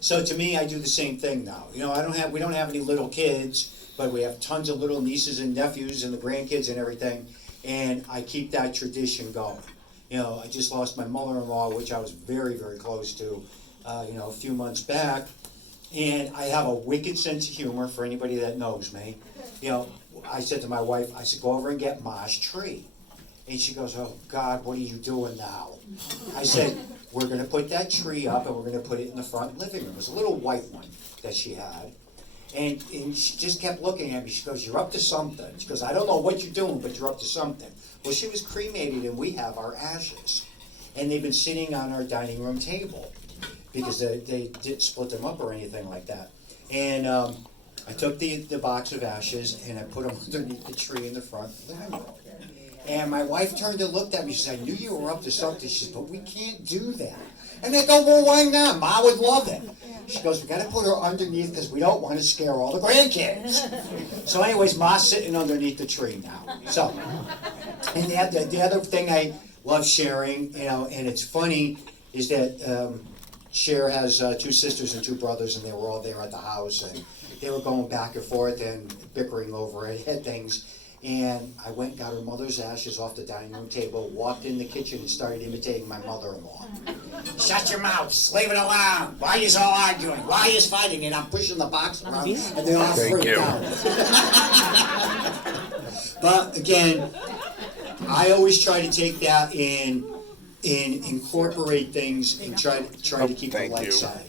So to me, I do the same thing now. You know, we don't have any little kids, but we have tons of little nieces and nephews and the grandkids and everything, and I keep that tradition going. You know, I just lost my mother-in-law, which I was very, very close to, a few months back, and I have a wicked sense of humor for anybody that knows me. You know, I said to my wife, I said, go over and get Ma's tree. And she goes, oh God, what are you doing now? I said, we're gonna put that tree up and we're gonna put it in the front living room. It was a little white one that she had. And she just kept looking at me. She goes, you're up to something. She goes, I don't know what you're doing, but you're up to something. Well, she was cremated and we have our ashes. And they've been sitting on our dining room table because they didn't split them up or anything like that. And I took the box of ashes and I put them underneath the tree in the front living room. And my wife turned and looked at me. She said, I knew you were up to something. She said, but we can't do that. And I go, well, why not? Ma would love it. She goes, we got to put her underneath because we don't want to scare all the grandkids. So anyways, Ma's sitting underneath the tree now. So, and the other thing I love sharing, and it's funny, is that Cher has 2 sisters and 2 brothers, and they were all there at the house, and they were going back and forth and bickering over it, things. And I went and got her mother's ashes off the dining room table, walked in the kitchen and started imitating my mother-in-law. Shut your mouth, leave it alone. Why are you all arguing? Why are you fighting? And I'm pushing the box around and they all freaked out. But again, I always try to take that and incorporate things and try to keep the light side.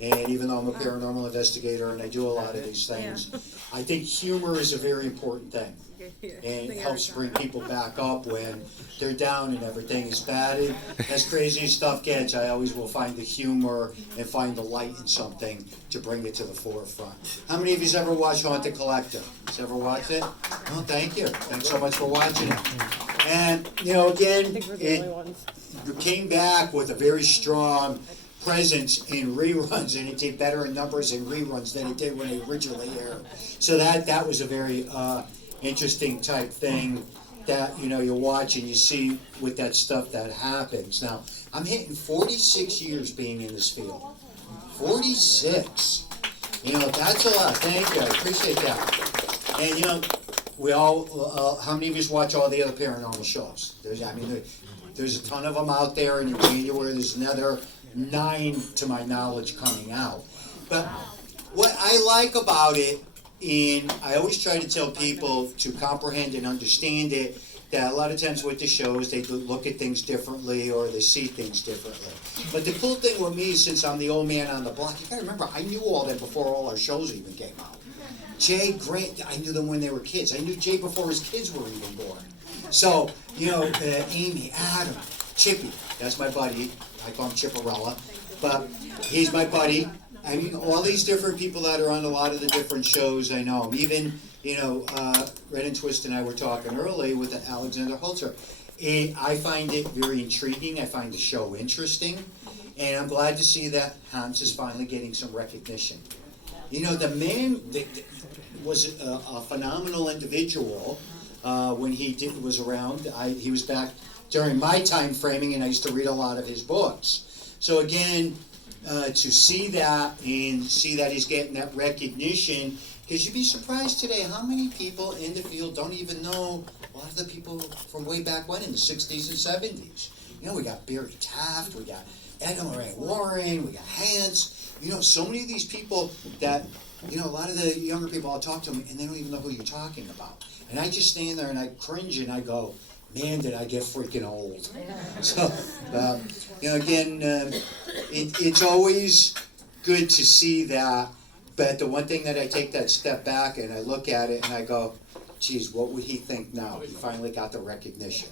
And even though I'm a paranormal investigator and I do a lot of these things, I think humor is a very important thing. And it helps bring people back up when they're down and everything is bad. And as crazy as stuff gets, I always will find the humor and find the light in something to bring it to the forefront. How many of you ever watched Haunted Collector? Has ever watched it? Oh, thank you. Thanks so much for watching it. And, again, it came back with a very strong presence in reruns, and it did better in numbers in reruns than it did when it originally aired. So that was a very interesting type thing that you watch and you see with that stuff that happens. Now I'm hitting 46 years being in this field. 46. That's a lot. Thank you. I appreciate that. And we all. How many of you watch all the other paranormal shows? There's a ton of them out there, and in January there's another 9 to my knowledge coming out. But what I like about it, and I always try to tell people to comprehend and understand it, that a lot of times with the shows they look at things differently or they see things differently. But the cool thing with me, since I'm the old man on the block, you gotta remember I knew all that before all our shows even came out. Jay, Grant, I knew them when they were kids. I knew Jay before his kids were even born. So, Amy, Adam, Chippy, that's my buddy. I call him Chipperella, but he's my buddy. I mean, all these different people that are on a lot of the different shows, I know. Even, Red and Twist and I were talking early with Alexander Holzer. I find it very intriguing. I find the show interesting. And I'm glad to see that Hans is finally getting some recognition. The man was a phenomenal individual when he was around. He was back during my time framing, and I used to read a lot of his books. So again, to see that and see that he's getting that recognition, because you'd be surprised today how many people in the field don't even know a lot of the people from way back when in the 60s and 70s. We got Barry Taft, we got Edna Ray Warren, we got Hans. So many of these people that, a lot of the younger people, I'll talk to them and they don't even know who you're talking about. And I just stand there and I cringe and I go, man, did I get freaking old. So, again, it's always good to see that. But the one thing that I take that step back and I look at it and I go, geez, what would he think now? He finally got the recognition.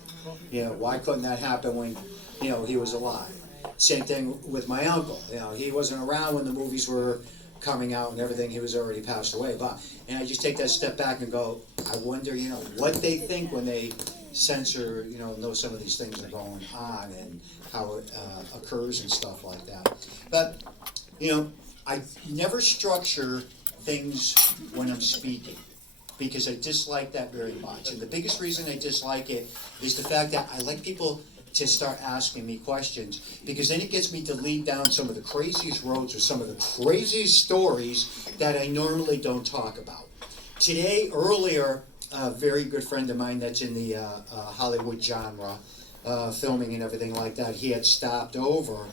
Why couldn't that happen when, he was alive? Same thing with my uncle. He wasn't around when the movies were coming out and everything. He was already passed away. And I just take that step back and go, I wonder, what they think when they censor, know some of these things are going on and how it occurs and stuff like that. But, I never structure things when I'm speaking because I dislike that very much. And the biggest reason I dislike it is the fact that I like people to start asking me questions, because then it gets me to lead down some of the craziest roads or some of the craziest stories that I normally don't talk about. Today, earlier, a very good friend of mine that's in the Hollywood genre, filming and everything like that, he had stopped over,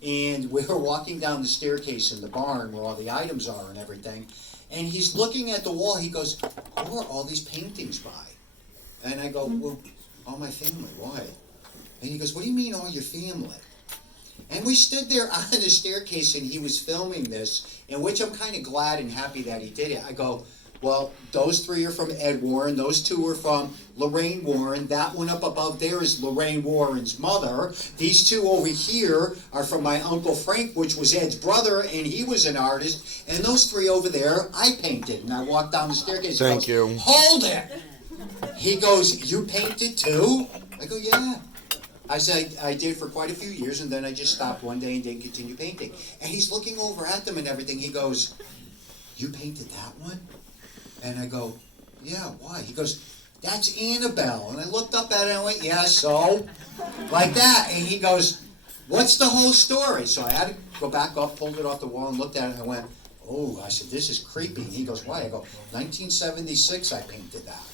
and we were walking down the staircase in the barn where all the items are and everything, and he's looking at the wall. He goes, "Who are all these paintings by?" And I go, "Well, all my family. Why?" And he goes, "What do you mean all your family?" And we stood there on the staircase, and he was filming this, in which I'm kind of glad and happy that he did it. I go, "Well, those 3 are from Ed Warren, those 2 are from Lorraine Warren, that one up above there is Lorraine Warren's mother, these 2 over here are from my Uncle Frank, which was Ed's brother, and he was an artist, and those 3 over there I painted." And I walked down the staircase. Thank you. "Hold it!" He goes, "You painted too?" I go, "Yeah." I said, I did for quite a few years, and then I just stopped one day and didn't continue painting. And he's looking over at them and everything. He goes, "You painted that one?" And I go, "Yeah, why?" He goes, "That's Annabelle." And I looked up at it and I went, "Yeah, so?" Like that. And he goes, "What's the whole story?" So I had to go back up, pulled it off the wall, and looked at it, and I went, "Oh," I said, "this is creepy." And he goes, "Why?" I go, 1976 I painted that.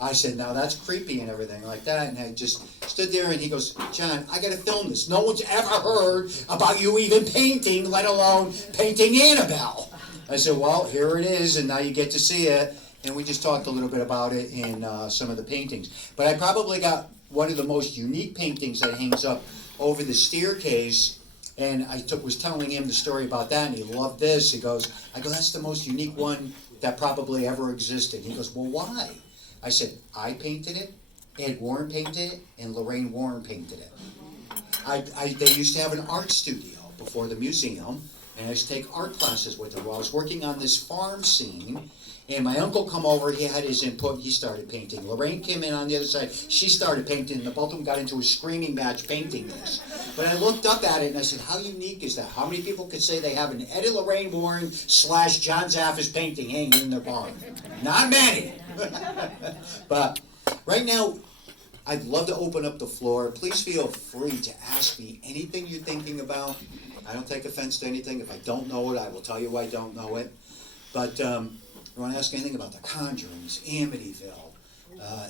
I said, "Now that's creepy," and everything like that. And I just stood there, and he goes, "John, I got to film this. No one's ever heard about you even painting, let alone painting Annabelle." I said, "Well, here it is, and now you get to see it." And we just talked a little bit about it in some of the paintings. But I probably got one of the most unique paintings that hangs up over the staircase. And I was telling him the story about that, and he loved this. He goes, I go, "That's the most unique one that probably ever existed." He goes, "Well, why?" I said, "I painted it, Ed Warren painted it, and Lorraine Warren painted it. They used to have an art studio before the museum, and I used to take art classes with them. While I was working on this farm scene, and my uncle come over, he had his input, he started painting. Lorraine came in on the other side, she started painting, and the both of them got into a screaming match painting this. But I looked up at it, and I said, how unique is that? How many people could say they have an Ed and Lorraine Warren / John Zaffis painting hanging in their barn? Not many. But right now, I'd love to open up the floor. Please feel free to ask me anything you're thinking about. I don't take offense to anything. If I don't know it, I will tell you I don't know it. But you want to ask anything about the Conjurings, Amityville,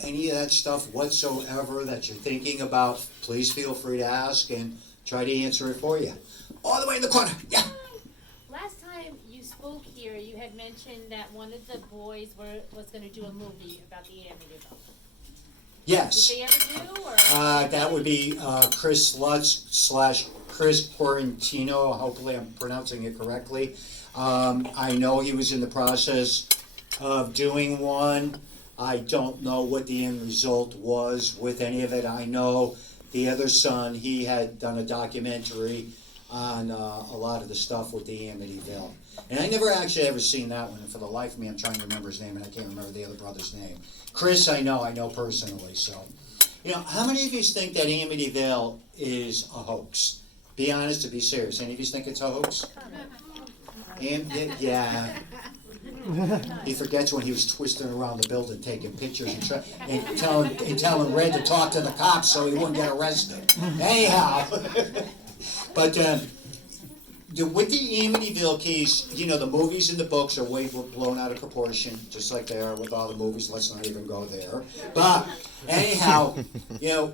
any of that stuff whatsoever that you're thinking about, please feel free to ask and try to answer it for you. All the way in the corner. Yeah. Last time you spoke here, you had mentioned that one of the boys was going to do a movie about the Amityville. Yes. Did they ever do? Or? That would be Chris Lutz / Chris Porrentino. Hopefully I'm pronouncing it correctly. I know he was in the process of doing one. I don't know what the end result was with any of it. I know the other son, he had done a documentary on a lot of the stuff with the Amityville. And I never actually ever seen that one, and for the life of me, I'm trying to remember his name, and I can't remember the other brother's name. Chris, I know personally, so. You know, how many of you think that Amityville is a hoax? Be honest and be serious. Any of you think it's a hoax? Yeah. He forgets when he was twisting around the building taking pictures and telling Red to talk to the cops so he wouldn't get arrested. Anyhow. But with the Amityville case, you know, the movies and the books are way blown out of proportion, just like they are with all the movies. Let's not even go there. But anyhow, you know,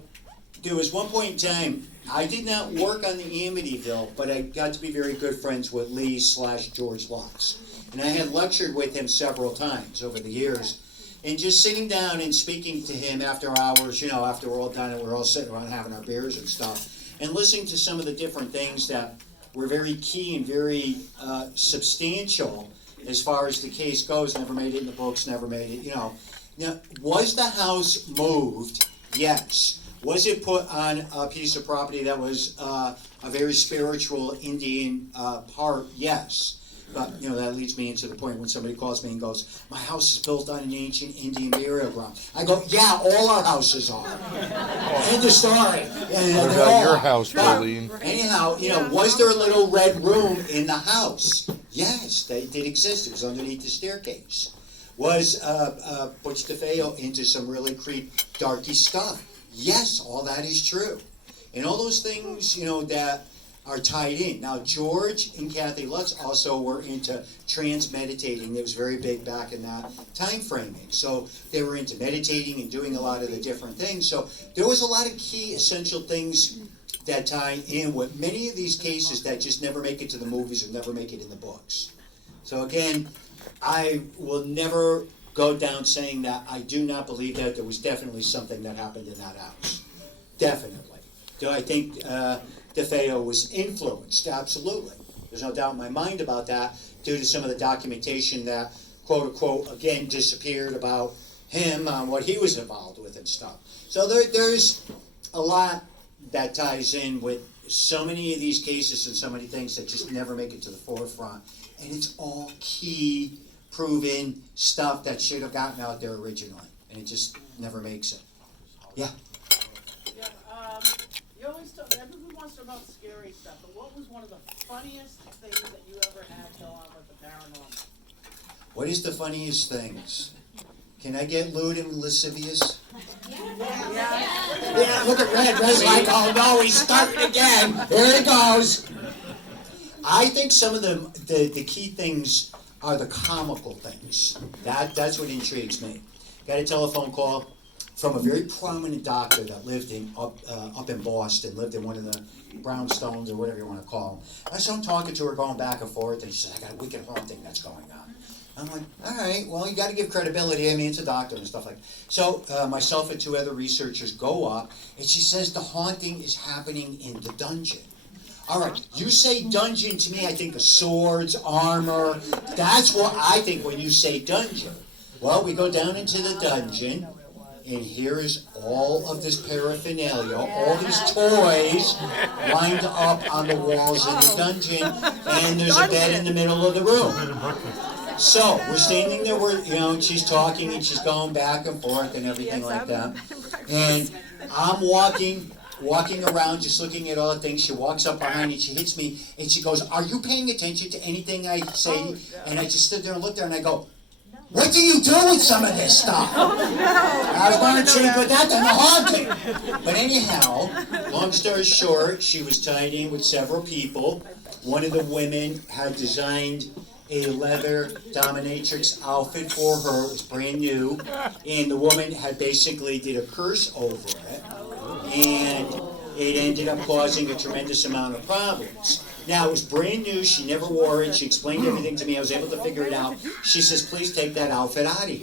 there was one point in time, I did not work on the Amityville, but I got to be very good friends with Lee / George Lutz. And I had lectured with him several times over the years. And just sitting down and speaking to him after hours, you know, after we're all done and we're all sitting around having our beers and stuff, and listening to some of the different things that were very key and very substantial as far as the case goes. Never made it in the books, never made it, you know. Now, was the house moved? Yes. Was it put on a piece of property that was a very spiritual Indian part? Yes. But, you know, that leads me into the point when somebody calls me and goes, my house is built on an ancient Indian burial ground. I go, yeah, all our houses are. End of story. What about your house, Pauline? Anyhow, you know, was there a little red room in the house? Yes, they did exist. It was underneath the staircase. Was Butch DeFeo into some really darky stuff? Yes, all that is true. and all those things, you know, that are tied in. Now, George and Kathy Lutz also were into trance meditating. It was very big back in that time framing. So they were into meditating and doing a lot of the different things. So there was a lot of key essential things that tie in with many of these cases that just never make it to the movies or never make it in the books. So again, I will never go down saying that I do not believe that there was definitely something that happened in that house. Definitely. Do I think DeFeo was influenced? Absolutely. There's no doubt in my mind about that due to some of the documentation that, quote unquote, again, disappeared about him on what he was involved with and stuff. So there's a lot that ties in with so many of these cases and so many things that just never make it to the forefront. And it's all key, proven stuff that should have gotten out there originally. And it just never makes it. Yeah? Yeah, you always talk, everyone wants to talk about scary stuff, but what was one of the funniest things that you ever had go on with the paranormal? What is the funniest things? Can I get lewd and lascivious? Yeah, look at Red. Red's like, oh no, he's starting again. Here it goes. I think some of the key things are the comical things. That's what intrigues me. Got a telephone call from a very prominent doctor that lived up in Boston, lived in one of the brownstones or whatever you want to call them. So I'm talking to her, going back and forth, and she says, I got a wicked haunting that's going on. I'm like, all right, well, you got to give credibility. I mean, it's a doctor and stuff like that. So myself and two other researchers go up, and she says the haunting is happening in the dungeon. All right, you say dungeon to me, I think of swords, armor. That's what I think when you say dungeon. Well, we go down into the dungeon, and here is all of this paraphernalia, all these toys lined up on the walls of the dungeon, and there's a bed in the middle of the room. So we're standing there, she's talking and she's going back and forth and everything like that. And I'm walking around just looking at all the things. She walks up behind me, she hits me, and she goes, are you paying attention to anything I say? And I just stood there and looked at her and I go, what do you do with some of this stuff? I was more intrigued with that than the haunting. But anyhow, long story short, she was tied in with several people. One of the women had designed a leather dominatrix outfit for her. It was brand new, and the woman had basically did a curse over it, and it ended up causing a tremendous amount of problems. Now, it was brand new. She never wore it. She explained everything to me. I was able to figure it out. She says, please take that outfit out of here.